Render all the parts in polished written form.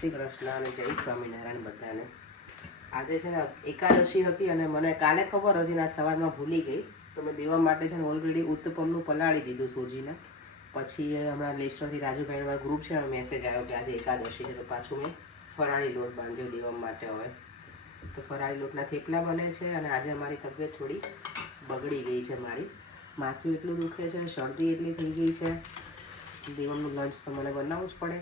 શ્રી કૃષ્ણ અને જય સ્વામિનારાયણ બધાને. આજે છે ને એકાદશી હતી અને મને કાલે ખબર હતી ને આજ સવારમાં ભૂલી ગઈ, તો મેં દેવા માટે છે ને ઓલરેડી ઉત્તપમનું પલાળી દીધું સોજીને. પછી હમણાં લેસ્ટરથી રાજુભાઈનો ગ્રુપ છે, મેસેજ આવ્યો કે આજે એકાદશી છે, તો પાછું મેં ફરાળી લોટ બાંધ્યો દેવા માટે. હવે તો ફરાળી લોટના થેપલા બને છે અને આજે અમારી તબિયત થોડી બગડી ગઈ છે. માથું એટલું દુખે છે, શરદી એટલી થઈ ગઈ છે. દેવમનું લંચ તો મને બનાવવું જ પડે,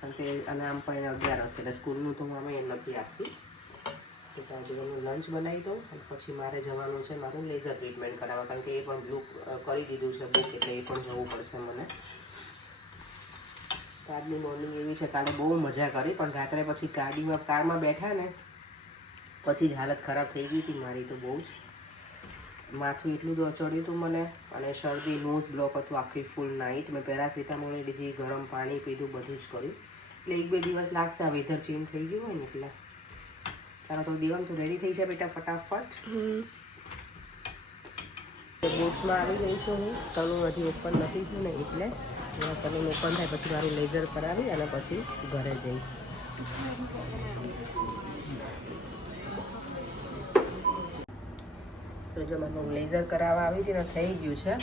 કારણ કે અને આમ પણ 11 હશે એટલે સ્કૂલનું તો અમે એ નથી આપતી. તો દેવમનું લંચ બનાવી દઉં અને પછી મારે જવાનું છે મારું લેઝર ટ્રીટમેન્ટ કરાવવા, કારણ કે એ પણ બ્લુ કરી દીધું છે બુક, એટલે એ પણ જવું પડશે મને. આજની મોર્નિંગ એવી છે, કાલે બહુ મજા કરી પણ રાત્રે પછી કારમાં બેઠા ને પછી જ હાલત ખરાબ થઈ ગઈ હતી મારી. તો બહુ જ માથું એટલું જ ચડ્યું હતું મને અને શરદી, નોઝ બ્લોક હતું આખી ફૂલ નાઇટ. મેં પેરાસિટામોલ લીધી, ગરમ પાણી પીધું, બધું જ કર્યું. એટલે 1-2 દિવસ લાગશે, આ વેધર ચેન્જ થઈ ગયું હોય ને એટલે. ચાલો તો દેવમ તો રેડી થઈ જાય બેટા ફટાફટ. બોટ્સમાં આવી ગઈ છું હું. સલૂન હજી ઓપન નથી થયું ને એટલે સલૂન ઓપન થાય પછી મારું લેઝર કરાવી અને પછી ઘરે જઈશ. તો જો મને લેઝર કરાવવા આવી હતી ને થઈ ગયું છે.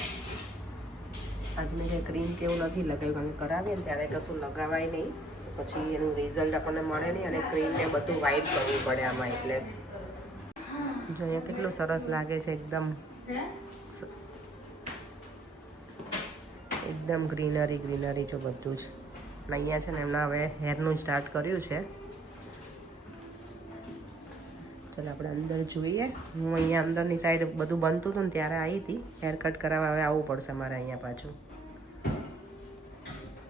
આજ મેં કંઈ ક્રીમ કે એવું નથી લગાવ્યું, કારણ કે કરાવીએ ને ત્યારે કશું લગાવાય નહીં, તો પછી એનું રિઝલ્ટ આપણને મળે નહીં અને ક્રીમને બધું વાઇપ કરવું પડે આમાં. એટલે જો અહીંયા કેટલું સરસ લાગે છે, એકદમ ગ્રીનરી જો બધું જ. અને અહીંયા છે ને એમના હવે હેરનું સ્ટાર્ટ કર્યું છે. ચાલો આપણે અંદર જોઈએ. હું અહીંયા અંદરની સાઈડ બધું બનતું હતું ને ત્યારે આવી હતી હેર કટ કરાવવા. હવે આવવું પડશે મારે અહીંયા પાછું.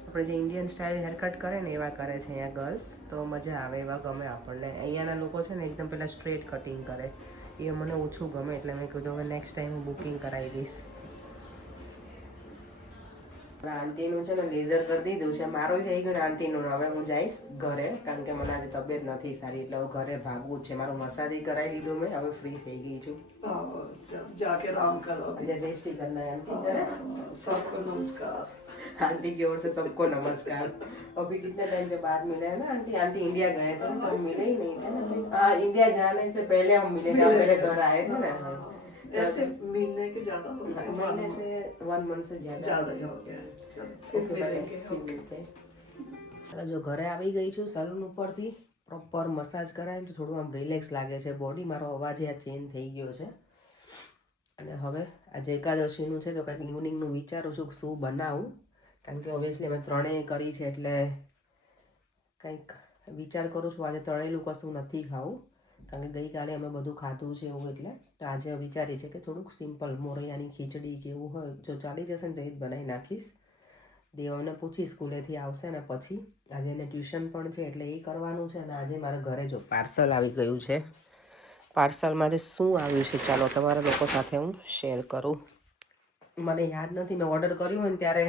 આપણે જે ઇન્ડિયન સ્ટાઇલ હેર કટ કરે ને એવા કરે છે અહીંયા ગર્લ્સ, તો મજા આવે, એવા ગમે આપણને. અહીંયાના લોકો છે ને એકદમ પહેલાં સ્ટ્રેટ કટિંગ કરે, એ મને ઓછું ગમે, એટલે મેં કીધું હવે નેક્સ્ટ ટાઈમ હું બુકિંગ કરાવી દઈશ. આંટીનું છે ને લેઝર કરી દીધું છે, મારું થઈ ગયું ને આંટીનું. હવે હું જઈશ ઘરે, કારણ કે મને આજે તબિયત નથી સારી, એટલે હું ઘરે ભાગવું જ છે. મારું મસાજ કરાવી દીધું મેં, હવે ફ્રી થઈ ગઈ છું. जाके आराम करो। जय श्री करना है आंटी। सबको नमस्कार। आंटी की ओर से सबको नमस्कार। अभी कितने टाइम के बाद मिले हैं ना आंटी? आंटी इंडिया गए थे तो हम मिले ही नहीं थे ना। हाँ, इंडिया जाने से पहले हम मिले थे, मेरे घर आए थे ना। ऐसे महीने के ज्यादा हो गए, महीने से 1 मंथ से ज्यादा ही हो गया। फिर मिलेंगे। જો ઘરે આવી ગઈ છું સલૂન ઉપરથી, પ્રોપર મસાજ કરાય તો થોડું આમ રિલેક્સ લાગે છે બોડી. મારો અવાજ આ ચેન્જ થઈ ગયો છે. અને હવે આજે એકાદશીનું છે તો કંઈક ઇવનિંગનું વિચારું છું કે શું બનાવું, કારણ કે ઓબ્વિયસલી અમે ત્રણેય કરી છે એટલે કંઈક વિચાર કરું છું. આજે તળેલું કશું નથી ખાવું, કારણ કે ગઈકાલે અમે બધું ખાધું છે એવું, એટલે તો આજે વિચારી છે કે થોડુંક સિમ્પલ મોરૈયાની ખીચડી કે એવું હોય, જો ચાલી જશે ને તો એ જ બનાવી નાખીશ. દેવમને પૂછી સ્કૂલેથી આવશે ને પછી આજે એને ટ્યુશન પણ છે એટલે એ કરવાનું છે. અને આજે મારા ઘરે જો પાર્સલ આવી ગયું છે. પાર્સલમાં જે શું આવ્યું છે ચાલો તમારા લોકો સાથે હું શેર કરું. મને યાદ નથી, મેં ઓર્ડર કર્યું હોય ને ત્યારે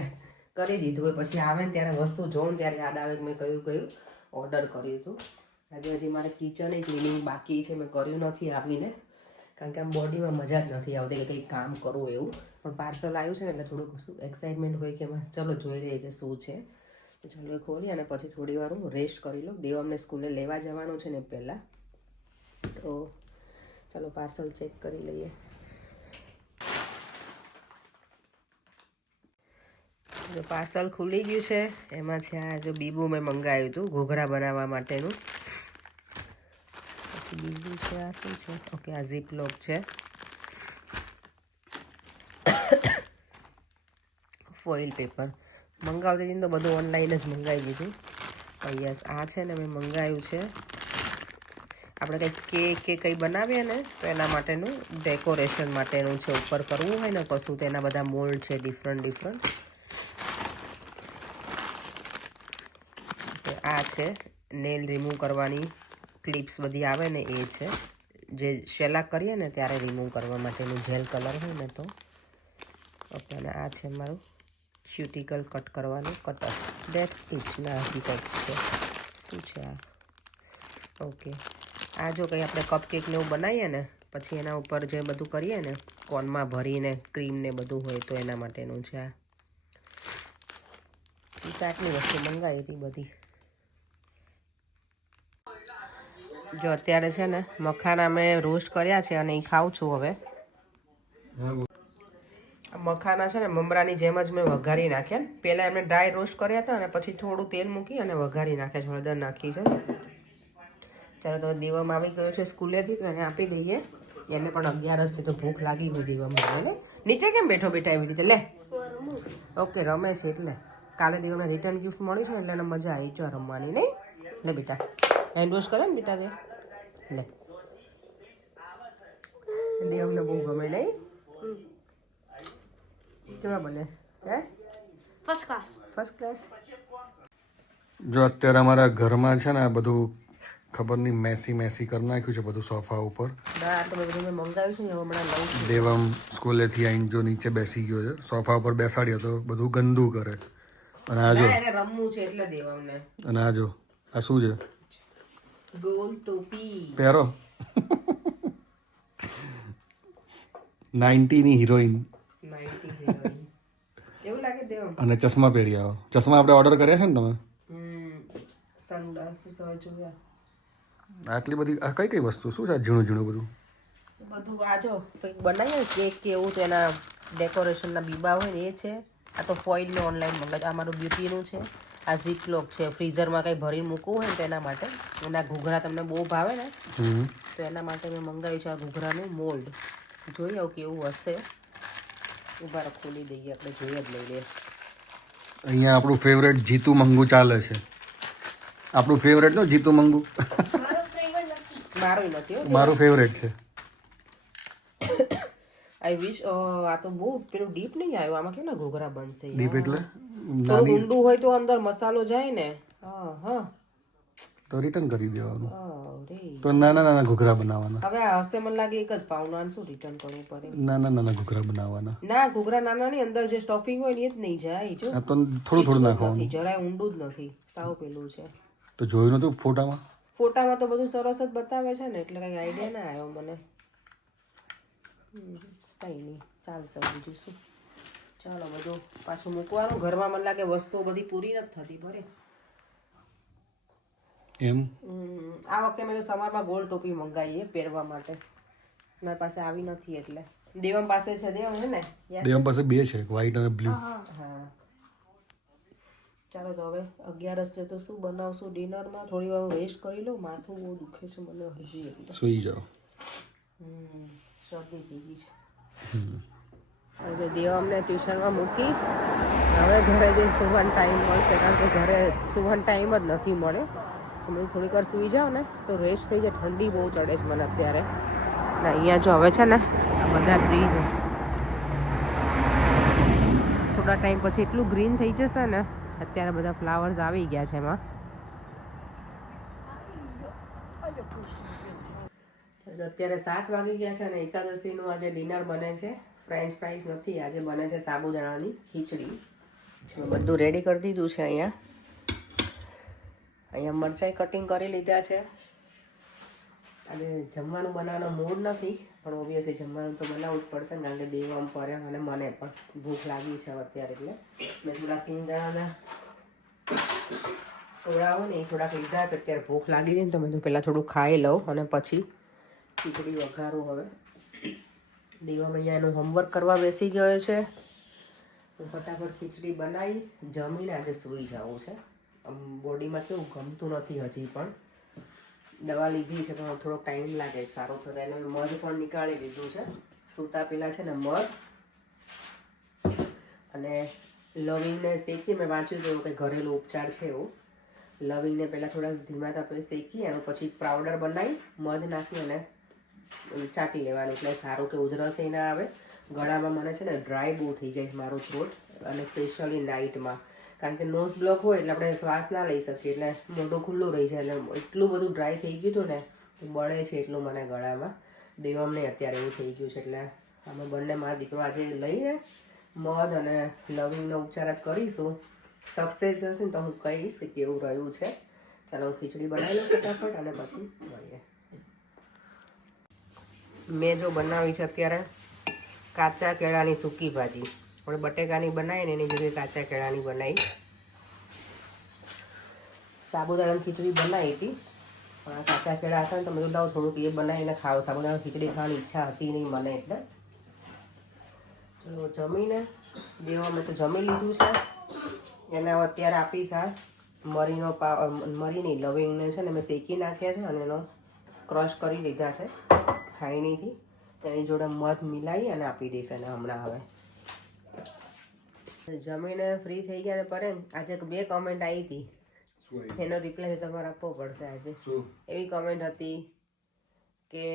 કરી દીધું હોય, પછી આવે ને ત્યારે વસ્તુ જોઉં ત્યારે યાદ આવે કે મેં કયું ઓર્ડર કર્યું હતું. આજે હજી મારે કિચન ક્લિનિંગ બાકી છે, મેં કર્યું નથી આવીને, કારણ કે આમ બોડીમાં મજા જ નથી આવતી કે કંઈક કામ કરવું એવું. પણ પાર્સલ આવ્યું છે ને એટલે થોડુંક શું એક્સાઇટમેન્ટ હોય કે ચલો જોઈ લઈએ કે શું છે. તો ચાલો એ ખોલી અને પછી થોડી વાર હું રેસ્ટ કરી લઉં. દેવમને સ્કૂલે લેવા જવાનું છે ને પહેલાં, તો ચાલો પાર્સલ ચેક કરી લઈએ. જો પાર્સલ ખુલી ગયું છે, એમાં છે આ જો બીબું મેં મંગાવ્યું હતું ઘૂઘરા બનાવવા માટેનું. પછી બીજું છે આ શું છે, ઓકે આ ઝીપલોક છે, ફોઇલ પેપર. મંગાવતી હતી તો બધું ઓનલાઈન જ મંગાવી દીધું. યસ આ છે ને મેં મંગાવ્યું છે, આપણે કંઈક કેક કે કંઈ બનાવીએ ને તો એના માટેનું ડેકોરેશન માટેનું છે. ઉપર કરવું હોય ને કશું તો એના બધા મોલ્ડ છે ડિફરન્ટ. આ છે નેલ રિમૂવ કરવાની ક્લિપ્સ બધી આવે ને એ છે, જે શેલા કરીએ ને ત્યારે રિમૂવ કરવા માટેનું જેલ કલર હોય ને તો. ઓકે, અને આ છે મારું ક્યુટિકલ કટ કરવાનું કટર. Dates it. ના હજી કંઈક છે, શું છે આ? ઓકે, આ જો કંઈ આપણે કપકેક ને એવું બનાવીએ ને પછી એના ઉપર જે બધું કરીએ ને કોનમાં ભરીને ક્રીમ ને બધું હોય તો એના માટેનું છે આ. એ તો આટલી વસ્તુ મંગાવી હતી બધી. જો અત્યારે છે ને મખાના મેં રોસ્ટ કર્યા છે અને એ ખાઉં છું હવે. મખાના છે ને મમરાની જેમ જ મેં વઘારી નાખ્યા. પહેલાં એમને ડ્રાય રોસ્ટ કર્યા હતા અને પછી થોડું તેલ મૂકી અને વઘારી નાખ્યા છે. હળદર નાખી છે. ચાલો તો દેવામાં આવી ગયો છે સ્કૂલેથી, તો એને આપી દઈએ. એને પણ 11 છે તો ભૂખ લાગી હોય દેવામાં. ને નીચે કેમ બેઠો બેઠા એવી રીતે? લે ઓકે, રમે છે એટલે. કાલે દેવાને રિટર્ન ગિફ્ટ મળી છે એટલે એને મજા આવી છે રમવાની. નહીં લે બેટા, હેન્ડ વોશ કરે ને બેટા તે. લે દેવમને બહુ ગમે નહીં? કેવા બને? હે ફર્સ્ટ ક્લાસ. જો અત્યારે અમારા ઘરમાં છે ને આ બધું ખબર નહીં મેસી કરી નાખ્યું છે બધું સોફા ઉપર. ના તો બધું મેં મંગાવ્યું છે ને હમણાં લઉં છું. દેવમ સ્કૂલેથી આવીને જો નીચે બેસી ગયો છે, સોફા ઉપર બેસાડ્યો તો બધું ગંદુ કરે. અને આ જો એને રમવું છે એટલે દેવામને. અને આ જો આ શું છે? ગોલ ટોપી. પહેરો 90 ની હિરોઈન 90 એવું લાગે દેવમ. અને ચશ્મા પહેરી આવો. ચશ્મા આપણે ઓર્ડર કર્યા છે ને તમે? સનગ્લાસીસ હવે જોયા. આટલી બધી આ કઈ કઈ વસ્તુ શું છે? ઝીણું ઝીણું બધું આજો કંઈક બનાવીએ કેક કે એવું, તો એના ડેકોરેશનના બીબા હોય ને એ છે. આ તો ફોઇલને ઓનલાઈન મંગાવ્યું. આ મારું બ્યુટીનું છે. આ ઝીપલોક છે, ફ્રીઝરમાં કંઈ ભરીને મૂકવું હોય ને તો એના માટે. અને આ ઘૂઘરા તમને બહુ ભાવે ને તો એના માટે મેં મંગાવ્યું છે આ ઘૂઘરાનું મોલ્ડ. જોઈએ આવું કેવું હશે. ઉભા ખોલી દઈએ આપણે, જોઈએ જ લઈ લઈએ. અહીંયા આપણું ફેવરેટ જીતુ મંગુ ચાલે છે. આપણું ફેવરેટ નો જીતુ મંગુ. મારું નથી. મારું ફેવરેટ છે. આઈ વિશ આ તો બહુ પેલું ડીપ નહીં આવ્યું. આમાં કેમ ના ઘૂઘરા બનશે? ડીપ એટલે થોડું ઊંડું હોય તો અંદર મસાલો જાય ને. હા હા, તો રિટર્ન કરી દેવાનું. અરે તો નાના નાના ઘૂઘરા બનાવવાના. હવે આ હશે મને લાગે એક જ પાઉન્ડ. શું રિટર્ન કરવું પડે? નાના નાના ઘૂઘરા બનાવવાના. ના ઘૂઘરા નાના ની અંદર જે સ્ટફિંગ હોય ને એ જ નહીં જાય. જો આ તો થોડું થોડું નાખવાનું. જરાય ઊંડું જ નથી, સાવ પેલું છે. તો જોયું નતું ફોટામાં? ફોટામાં તો બધું સરસ જ બતાવે છે ને એટલે કઈ આઈડિયા ના આવ્યો મને. કઈ નહીં, ચાલશે બીજું શું. ચાલો બધું પાછું મૂકવાનું. ઘરમાં મને લાગે વસ્તુઓ બધી પૂરી નથી થતી ભરે એમ. આ વખતે મેં તો સમારમાં ગોળ ટોપી મંગાવી પહેરવા માટે. મારી પાસે આવી નથી એટલે. દેવમ પાસે છે. દેવમ છે ને? દેવમ પાસે બે છે, વ્હાઈટ અને બ્લુ. હા ચાલો તો હવે 11 છે તો શું બનાવશું ડિનરમાં? થોડી વાર રેસ્ટ કરી લઉં. માથું બહુ દુખે છે મને હજી. સુઈ જાઓ. શરદી થઈ ગઈ છે. હવે દેવમને ટ્યુશનમાં મૂકી હવે ઘરે જઈને સુવાનો ટાઈમ મળશે, કારણ કે ઘરે સુવાનો ટાઈમ જ નથી મળે. તમે થોડીક વાર સૂઈ જાઓ ને તો રેસ્ટ થઈ જાય. ઠંડી બહુ ચડે છે મને અત્યારે. ને અહીંયા જો હવે છે ને આ બધા ટ્રીઝ થોડા ટાઈમ પછી એટલું ગ્રીન થઈ જશે ને. અત્યારે બધા ફ્લાવર્સ આવી ગયા છે એમાં. અત્યારે 7 વાગી ગયા છે અને એકાદશીનું આજે ડિનર બને છે. ફ્રેન્ચ ફ્રાઈઝ નથી, આજે બને છે સાબુદાણાની ખીચડી. બધું રેડી કરી દીધું છે. અહીંયા મરચાઈ કટિંગ કરી લીધા છે. આજે જમવાનું બનાવવાનો મૂડ નથી, પણ ઓબ્વિયસલી જમવાનું તો બનાવવું જ પડશે ને, કારણ કે દેવમ પડે અને મને પણ ભૂખ લાગી છે અત્યારે. એટલે મેં થોડા સિંગદાણાના ટોળા હોય ને એ થોડાક લીધા છે. અત્યારે ભૂખ લાગી હતી ને તો મેં તો પહેલાં થોડું ખાઈ લઉં અને પછી ખીચડી વઘારું. હવે દેવમ અહીંયા એનું હોમવર્ક કરવા બેસી ગયો છે. હું ફટાફટ ખીચડી બનાવી જમીને આજે સૂઈ જવું છે. બોડીમાં કેવું ગમતું નથી હજી પણ. દવા લીધી છે પણ થોડોક ટાઈમ લાગે સારો થતા. એને મધ પણ નીકાળી દીધું છે. સૂતા પહેલાં છે ને મધ અને લવિંગને શેકી, મેં વાંચ્યું હતું કે ઘરેલું ઉપચાર છે એવું. લવિંગને પહેલાં થોડા ધીમા તાપે શેકી અને પછી પાવડર બનાવી મધ નાખી અને ચાટી લેવાનું, એટલે સારું કે ઉધરસ એ ના આવે. ગળામાં મને છે ને ડ્રાય બહુ થઈ જાય મારો થ્રોટ, અને સ્પેશિયલી નાઇટમાં, કારણ કે નોઝ બ્લોક હોય એટલે આપણે શ્વાસ ના લઈ શકીએ, એટલે મોઢું ખુલ્લું રહી જાય. એટલે એટલું બધું ડ્રાય થઈ ગયું હતું ને, બળે છે એટલું મને ગળામાં. દેવમને અત્યારે એવું થઈ ગયું છે. એટલે અમે બંને મારા દીકરો આજે લઈને મધ અને લવિંગનો ઉપચાર જ કરીશું. સક્સેસ હશે ને તો હું કહીશ કે કેવું રહ્યું છે. ચાલો હું ખીચડી બનાવી લઉં ફટાફટ અને પછી મળીએ. મેં જો બનાવી છે અત્યારે કાચા કેળાની સૂકી ભાજી. આપણે બટેકાની બનાવી ને એની જગ્યાએ કાચા કેળાની બનાવી. સાબુદાણાની ખીચડી બનાવી હતી આ કાચા કેળા હતા ને તો મેં લાવું થોડુંક એ બનાવીને ખાવ. સાબુદાણા ખીચડી ખાવાની ઈચ્છા હતી નહીં મને એટલે. ચલો જમીને દેવો અમે તો જમી લીધું છે. એને હવે અત્યારે આપીશ આ મરીની લવિંગને છે ને મેં શેકી નાખ્યા છે અને એનો ક્રશ કરી લીધા છે ખાયણીથી. એની જોડે મધ મિલાવી અને આપી દઈશ એને હમણાં. હવે જમીને ફ્રી થઈ ગયા ને પરે આજે 2 કમેન્ટ આવી હતી, એનો રિપ્લાય તમારે આપવો પડશે આજે. એવી કમેન્ટ હતી કે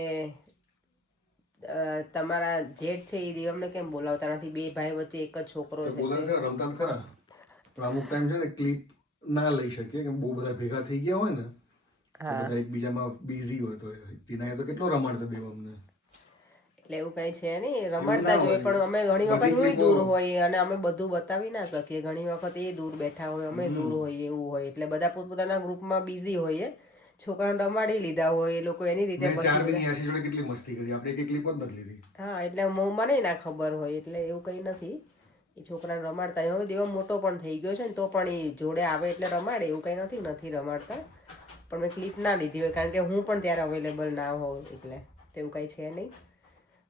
તમારા જેઠ છે એ દેવમને કેમ બોલાવતા નથી, 2 ભાઈ વચ્ચે એક જ છોકરો છે. રમતા ખરા પણ અમુક ટાઈમ છે ને ક્લિપ ના લઈ શકીએ કે બહુ બધા ભેગા થઈ ગયા હોય ને, બધા એકબીજામાં બિઝી હોય તો ટીનાએ તો કેટલો રમાડતો દેવ અમને. એટલે એવું કઈ છે નહીં, રમાડતા જ હોય પણ અમે ઘણી વખત હું દૂર હોઈએ અને અમે બધું બતાવી ના શકીએ. ઘણી વખત એ દૂર બેઠા હોય, અમે દૂર હોઈએ, એવું હોય. એટલે બધા પોતપોતાના ગ્રુપમાં બિઝી હોઈએ. છોકરાને રમાડી લીધા હોય એ લોકો એની રીતે. કેટલી મસ્તી કરી આપણે, એક ક્લિપ જ નથી લીધી. હા એટલે મને ના ખબર હોય એટલે એવું કઈ નથી. એ છોકરાને રમાડતા હવે દેવા મોટો પણ થઈ ગયો છે ને તો પણ એ જોડે આવે એટલે રમાડે, એવું કઈ નથી રમાડતા. પણ મેં ક્લિપ ના લીધી હોય કારણ કે હું પણ ત્યારે અવેલેબલ ના હોઉં એટલે. એવું કઈ છે નહીં.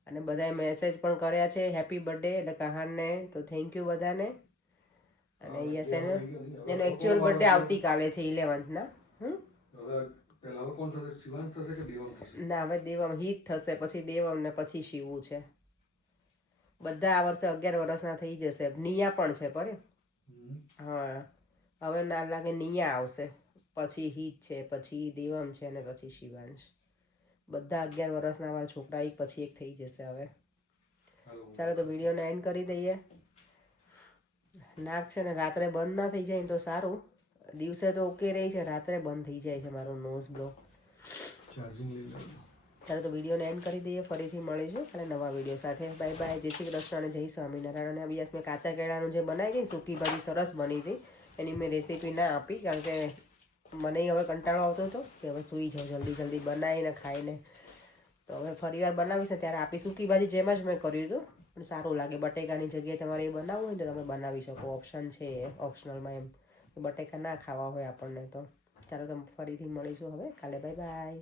અને બધાએ મેસેજ પણ કર્યા છે હેપી બર્થડે એટલે કહાનને, તો થેન્ક યુ બધાને. અને યસ એનો એકચ્યુઅલ બર્થડે આવતીકાલે છે 11th ના. ના હવે દેવમ હિત થશે, પછી દેવમ ને પછી શિવું છે. બધા આ વર્ષે 11 વર્ષના થઈ જશે. નિયા પણ છે પર. હા હવે ના લાગે નિયા આવશે, પછી હિત છે, પછી દેવમ છે અને પછી શિવાંશ. બધા 11 વર્ષના અમારા છોકરા એક પછી એક થઈ જશે હવે. ચાલો તો વિડીયોને એન્ડ કરી દઈએ. નાક છે ને રાત્રે બંધ ના થઈ જાય તો સારું. દિવસે તો ઓકે રહી છે, રાત્રે બંધ થઈ જાય છે મારું નોઝ બ્લોક. ચાલો તો વિડીયોને એન્ડ કરી દઈએ. ફરીથી મળીશું અને નવા વિડીયો સાથે. Bye bye. જય શ્રી કૃષ્ણ અને જય સ્વામિનારાયણ. અને અભ્યાસ મેં કાચા કેળાનું જે બનાવી હતી ને સૂકી ભાજી સરસ બની હતી, એની મેં રેસીપી ના આપી કારણ કે મને હવે કંટાળો આવતો હતો કે હવે સૂઈ જાઉં જલ્દી બનાવીને ખાઈને. તો હવે ફરી વાર બનાવીશ ત્યારે આપી. સૂકી ભાજી જેમ જ મેં કર્યું હતું પણ સારું લાગે. બટેકાની જગ્યાએ તમારે એ બનાવવું હોય તો તમે બનાવી શકો, ઓપ્શન છે ઓપ્શનલમાં એમ. બટેકા ના ખાવા હોય આપણને તો. ચાલો તો ફરીથી મળીશું હવે કાલે. Bye bye.